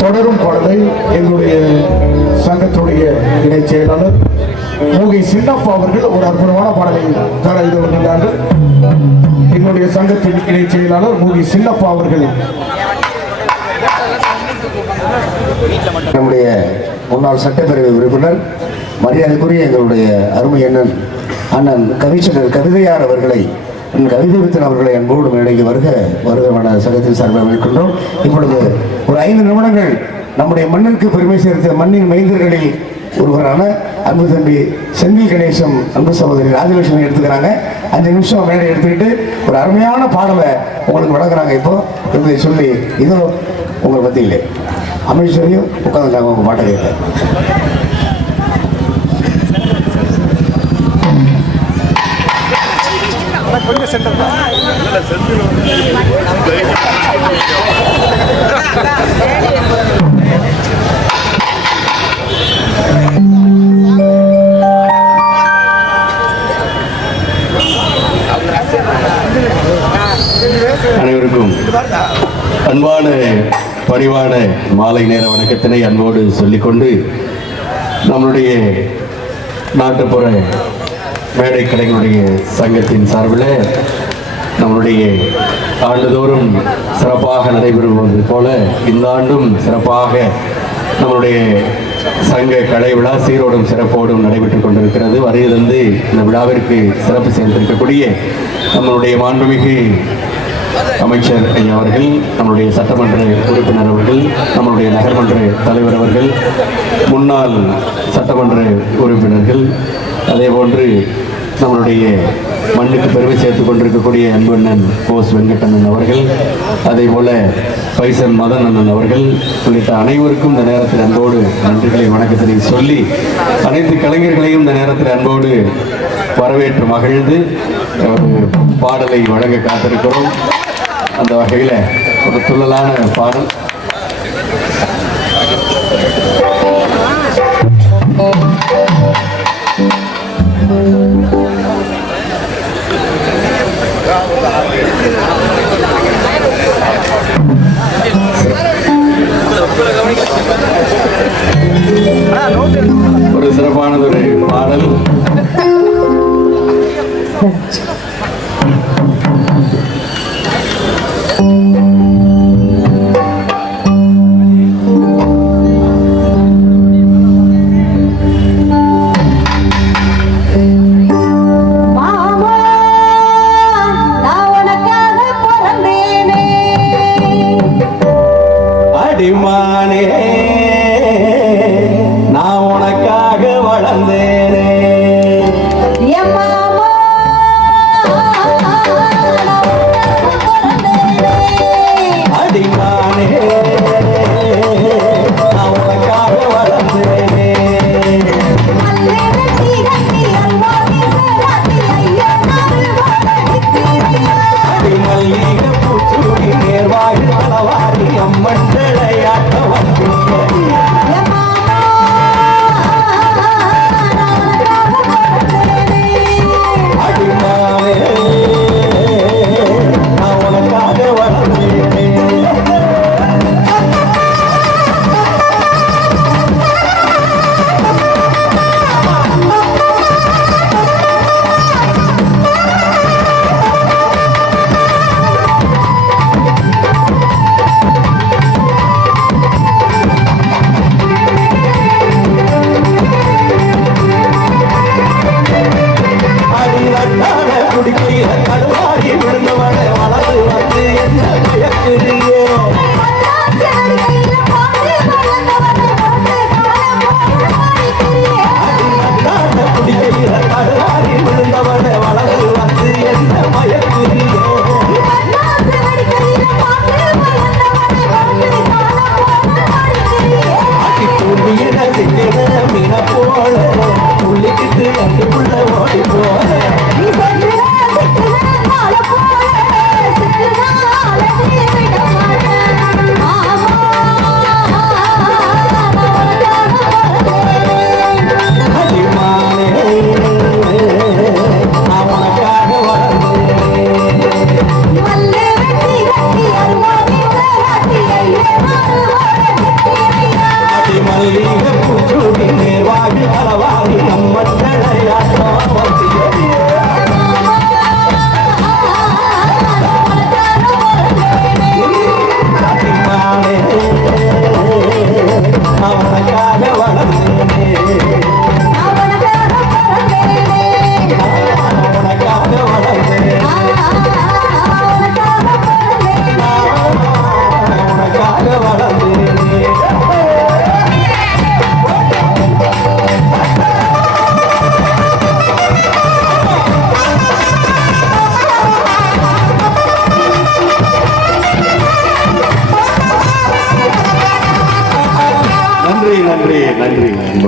தொடரும் பாடலை எங்களுடைய சங்கத்துடைய இணை செயலாளர் மூகை சின்னப்பா அவர்கள் ஒரு அற்புதமான பாடலை தர இது வருகின்றார்கள். எங்களுடைய சங்கத்தின் இணை செயலாளர் மூகை சின்னப்பா அவர்கள் நம்முடைய முன்னாள் சட்டப்பேரவை உறுப்பினர் மரியாதைக்குரிய எங்களுடைய அருமை அண்ணன் கவிச்சனர் கவிதையார் அவர்களை கவிதைவித்தன் அவர்களை அன்போடு மேடைக்கு வருகமான சங்கத்தின் சார்பாக இருக்கின்றோம். இப்பொழுது ஒரு 5 நிமிடங்கள் நம்முடைய மண்ணிற்கு பெருமை சேர்த்த மண்ணின் மைந்தர்களில் ஒருவரான அன்பு தம்பி செந்தில் கணேசம் அன்பு சகோதரி ராஜலட்சுமி எடுத்துக்கிறாங்க. 5 நிமிஷம் மேடை எடுத்துக்கிட்டு ஒரு அருமையான பாடலை உங்களுக்கு வழங்குறாங்க. இப்போ என்பதை சொல்லி இதோ உங்களை பற்றியில்லை அமைச்சரையும் உட்காந்துட்டாங்க உங்கள் பாட்டை கேட்க. அனைவருக்கும் அன்பான பணிவான மாலை நேர வணக்கத்தினை அன்போடு சொல்லிக்கொண்டு நம்மளுடைய நாட்டுப்புற மேடை கலைஞருடைய சங்கத்தின் சார்பில் நம்மளுடைய ஆண்டுதோறும் சிறப்பாக நடைபெறுவது போல இந்த ஆண்டும் சிறப்பாக நம்மளுடைய சங்க கலை விழா சீரோடும் சிறப்போடும் நடைபெற்றுக் கொண்டிருக்கிறது. வருகிறது இந்த விழாவிற்கு சிறப்பு சேர்ந்திருக்கக்கூடிய நம்மளுடைய மாண்புமிகு அமைச்சர் ஐயா அவர்கள், நம்முடைய சட்டமன்ற உறுப்பினர் அவர்கள், நம்முடைய நகர்மன்ற தலைவர் அவர்கள், முன்னாள் சட்டமன்ற உறுப்பினர்கள், அதே போன்று நம்மளுடைய மண்ணுக்கு பெருமை சேர்த்துக் கொண்டிருக்கக்கூடிய அன்பண்ணன் கோஸ் வெங்கடண்ணன் அவர்கள், அதே போல பைசன் மதன் அண்ணன் அவர்கள் உள்ளிட்ட அனைவருக்கும் இந்த நேரத்தில் அன்போடு நன்றிகளை வணக்கத்தினை சொல்லி அனைத்து கலைஞர்களையும் இந்த நேரத்தில் அன்போடு வரவேற்று மகிழ்ந்து பாடலை வழங்க காத்திருக்கிறோம். அந்த வகையில் ஒரு துள்ளலான பாடல் ஒரு சிறப்பானதொரு பாடல்.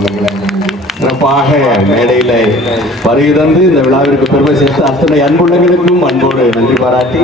சொந்தங்களே, சிறப்பாக மேடையில வருகை தந்து இந்த விழாவிற்கு பெருமை சேர்த்து அத்தனை அன்புள்ளங்களுக்கும் அன்போடு நன்றி பாராட்டி